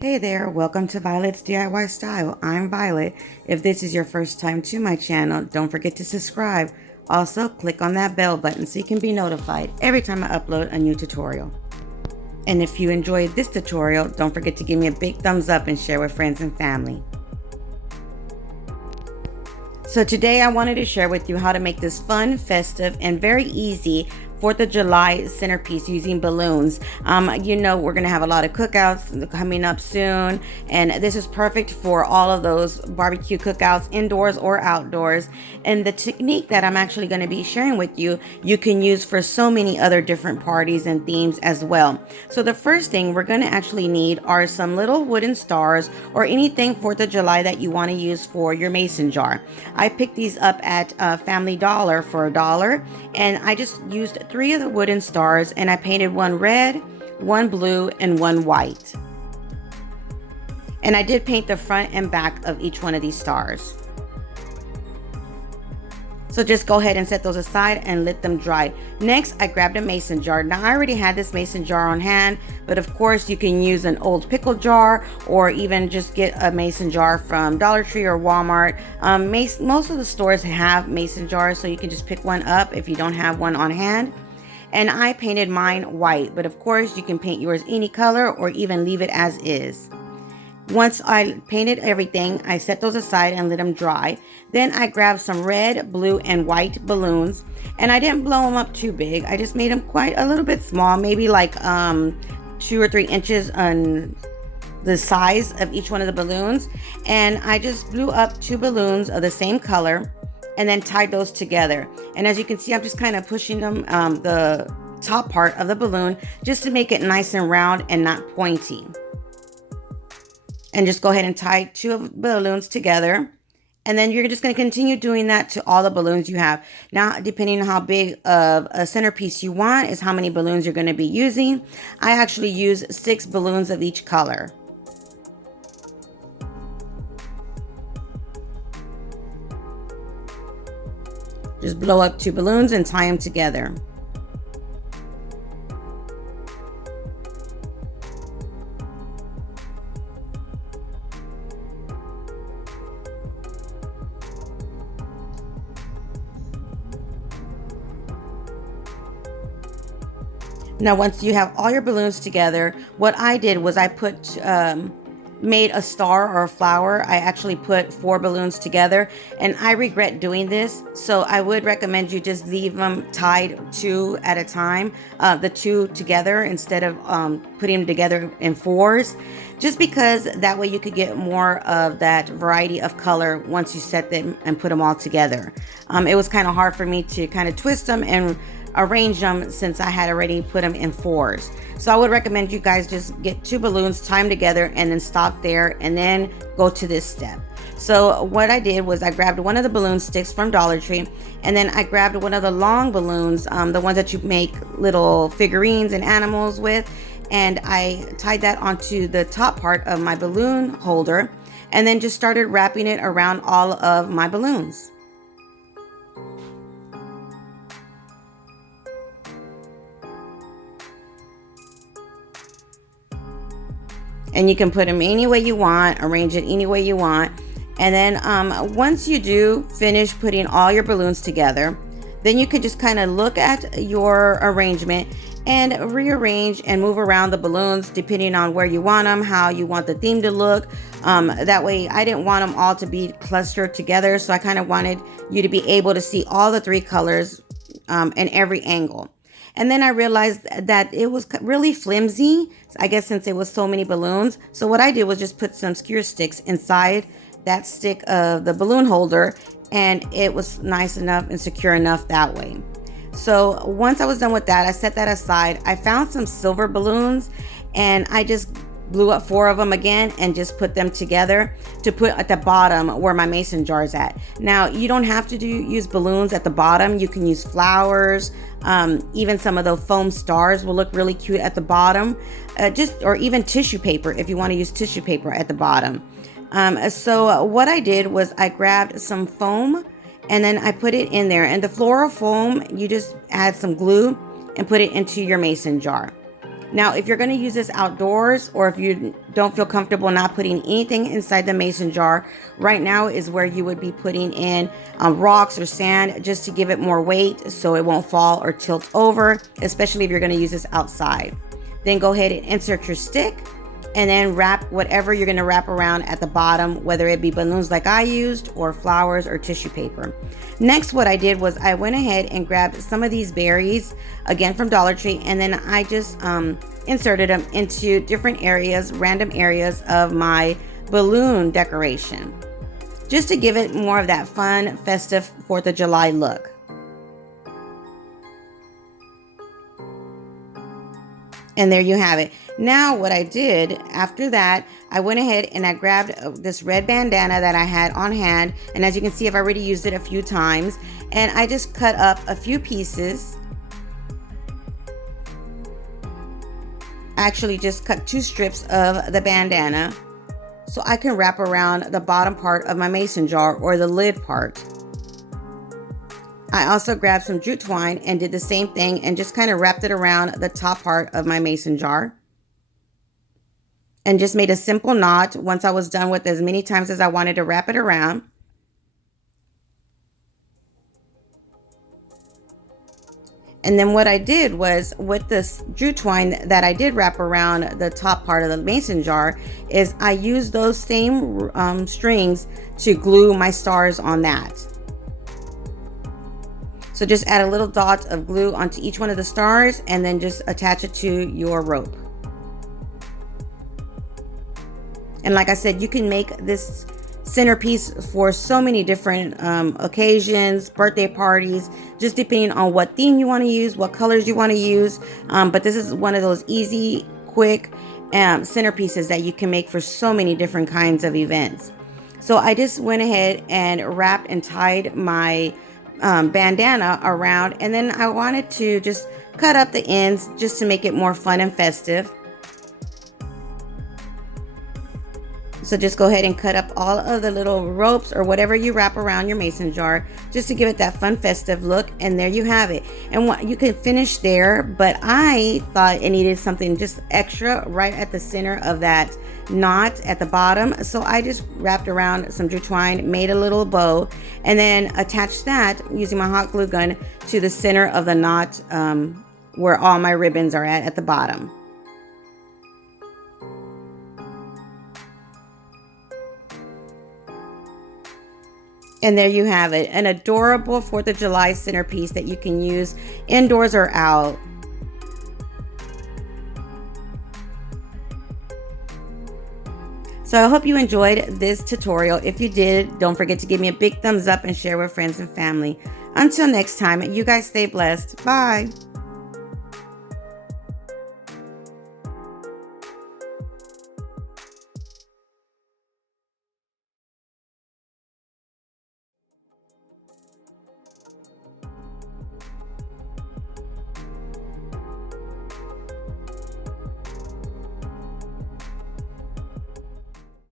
Hey there, welcome to Violet's DIY Style. I'm Violet. If this is your first time to my channel, don't forget to subscribe. Also, click on that bell button so you can be notified every time I upload a new tutorial. And if you enjoyed this tutorial, don't forget to give me a big thumbs up and share with friends and family. So today I wanted to share with you how to make this fun, festive, and very easy 4th of July centerpiece using balloons. You know, we're gonna have a lot of cookouts coming up soon, and this is perfect for all of those barbecue cookouts, indoors or outdoors. And the technique that I'm actually gonna be sharing with you, you can use for so many other different parties and themes as well. So the first thing we're gonna actually need are some little wooden stars or anything 4th of July that you wanna use for your mason jar. I picked these up at Family Dollar for $1, and I just used 3 of the wooden stars, and I painted one red, one blue, and one white. And I did paint the front and back of each one of these stars. So just go ahead and set those aside and let them dry. Next, I grabbed a mason jar. Now I already had this mason jar on hand, but of course you can use an old pickle jar or even just get a mason jar from Dollar Tree or Walmart. Most of the stores have mason jars, so you can just pick one up if you don't have one on hand. And I painted mine white, but of course you can paint yours any color or even leave it as is. Once I painted everything, I set those aside and let them dry. Then I grabbed some red, blue, and white balloons, and I didn't blow them up too big. I just made them quite a little bit small, maybe like 2 or 3 inches on the size of each one of the balloons. And I just blew up 2 balloons of the same color and then tied those together. And as you can see, I'm just kind of pushing them, the top part of the balloon, just to make it nice and round and not pointy. And just go ahead and tie 2 of the balloons together. And then you're just going to continue doing that to all the balloons you have. Now, depending on how big of a centerpiece you want is how many balloons you're going to be using. I actually use 6 balloons of each color. Just blow up 2 balloons and tie them together. Now, once you have all your balloons together, what I did was I made a star or a flower. I actually put 4 balloons together, and I regret doing this. So I would recommend you just leave them tied 2 at a time, the 2 together instead of putting them together in 4s, just because that way you could get more of that variety of color once you set them and put them all together. It was kind of hard for me to kind of twist them and arrange them since I had already put them in 4s. So I would recommend you guys just get 2 balloons, tie them together, and then stop there and then go to this step. So what I did was I grabbed one of the balloon sticks from Dollar Tree, and then I grabbed one of the long balloons, the ones that you make little figurines and animals with, and I tied that onto the top part of my balloon holder, and then just started wrapping it around all of my balloons. And you can put them any way you want, arrange it any way you want. And then once you do finish putting all your balloons together, then you can just kind of look at your arrangement and rearrange and move around the balloons depending on where you want them, how you want the theme to look. That way, I didn't want them all to be clustered together, so I kind of wanted you to be able to see all the 3 colors in every angle. And then I realized that it was really flimsy, I guess, since it was so many balloons. So what I did was just put some skewer sticks inside that stick of the balloon holder, and it was nice enough and secure enough that way. So once I was done with that, I set that aside. I found some silver balloons, and I just blew up 4 of them again and just put them together to put at the bottom where my mason jar is at. Now, you don't have to use balloons at the bottom. You can use flowers. Even some of the foam stars will look really cute at the bottom, or even tissue paper if you want to use tissue paper at the bottom. So what I did was I grabbed some foam and then I put it in there, and the floral foam, you just add some glue and put it into your mason jar. Now, if you're going to use this outdoors, or if you don't feel comfortable not putting anything inside the mason jar, right now is where you would be putting in rocks or sand, just to give it more weight so it won't fall or tilt over, especially if you're going to use this outside. Then go ahead and insert your stick, and then wrap whatever you're going to wrap around at the bottom, whether it be balloons like I used, or flowers, or tissue paper. Next, what I did was I went ahead and grabbed some of these berries, again from Dollar Tree, and then I just inserted them into different areas, random areas of my balloon decoration, just to give it more of that fun, festive 4th of July look. And there you have it. Now what I did after that, I went ahead and I grabbed this red bandana that I had on hand. And as you can see, I've already used it a few times. And I just cut up a few pieces. I actually just cut 2 strips of the bandana so I can wrap around the bottom part of my mason jar, or the lid part. I also grabbed some jute twine and did the same thing and just kind of wrapped it around the top part of my mason jar. And just made a simple knot once I was done with as many times as I wanted to wrap it around. And then what I did was, with this jute twine that I did wrap around the top part of the mason jar, is I used those same strings to glue my stars on that. So just add a little dot of glue onto each one of the stars, and then just attach it to your rope. And like I said, you can make this centerpiece for so many different occasions, birthday parties, just depending on what theme you want to use, what colors you want to use. But this is one of those easy, quick centerpieces that you can make for so many different kinds of events. So I just went ahead and wrapped and tied my bandana around, and then I wanted to just cut up the ends just to make it more fun and festive. So just go ahead and cut up all of the little ropes or whatever you wrap around your mason jar, just to give it that fun festive look. And there you have it. And what you can finish there, but I thought it needed something just extra right at the center of that knot at the bottom. So I just wrapped around some jute twine, made a little bow, and then attached that using my hot glue gun to the center of the knot, where all my ribbons are at the bottom. And there you have it, an adorable 4th of July centerpiece that you can use indoors or out. So I hope you enjoyed this tutorial. If you did, don't forget to give me a big thumbs up and share with friends and family. Until next time, you guys stay blessed. Bye.